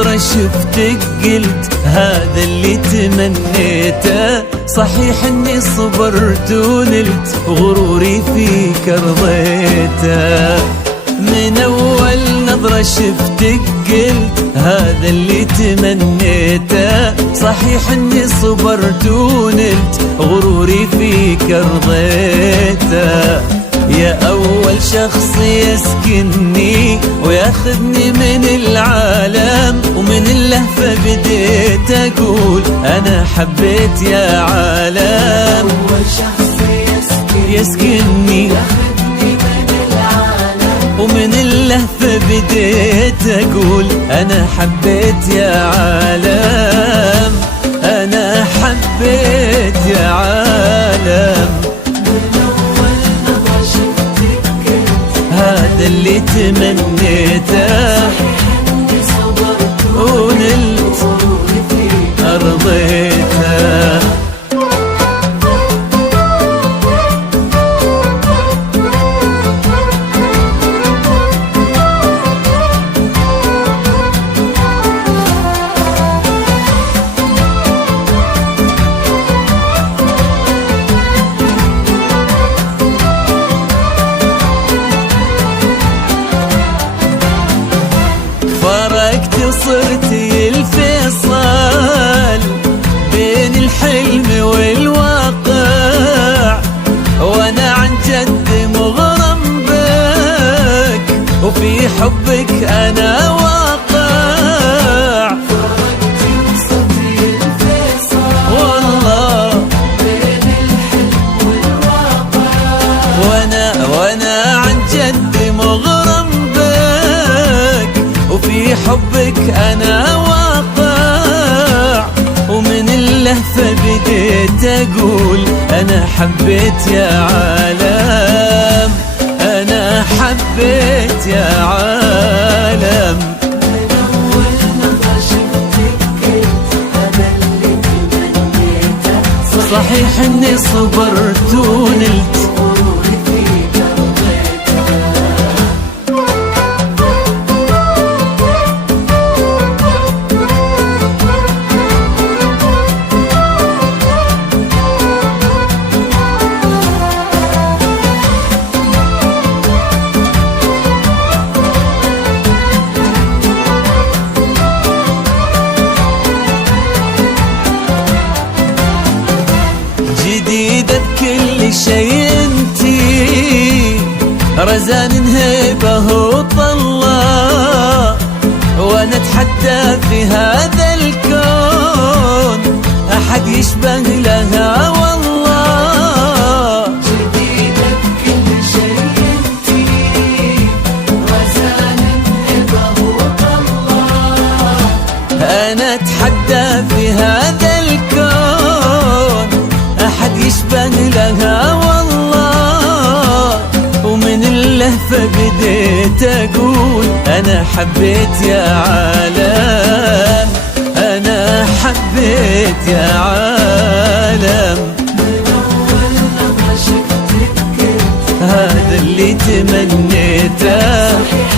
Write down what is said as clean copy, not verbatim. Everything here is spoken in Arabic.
نظرة شفتك قلت هذا اللي تمنيته. صحيح اني صبرت ونلت غروري فيك رضيته. من اول نظرة شفتك قلت هذا اللي تمنيته. صحيح اني صبرت ونلت غروري فيك رضيته. يا أول شخص يسكنني وياخذني من العالم، ومن اللهفة بديت أقول أنا حبيت يا عالم. أول شخص يسكنني ياخذني من العالم، ومن اللهفة بديت أقول أنا حبيت يا عالم. أنا حبيت يا عالم. هذا اللي تمنيته. ونلت أرضيته. فرقت وصرت الفيصل بين الحلم والواقع، وانا عن جد مغرم بك وفي حبك انا واقع. فرقت وصرت الفيصل والله بين الحلم والواقع، وانا عن جد مغرم وفي حبك أنا واقع. ومن اللهفة بديت أقول أنا حبيت يا عالم. أنا حبيت يا عالم. من أول نظرة شفتك قلت هذا اللي تمنيته. صحيح إني صبرت ونلت غروري فيك رضيته. جديدة بكل شيء انتي، رزان هيبة وطلة، وانا اتحدى في هذا الكون احد يشبه لها والله. جديدة بكل شيء انتي، رزان هبة وطلة، انا اتحدى في هذا الكون احد يشبه لها والله. ومن اللهفة بديت اقول انا حبيت يا عالم. انا حبيت يا عالم. من أول نظرة شفتك قلت هذا اللي تمنيته. صحيح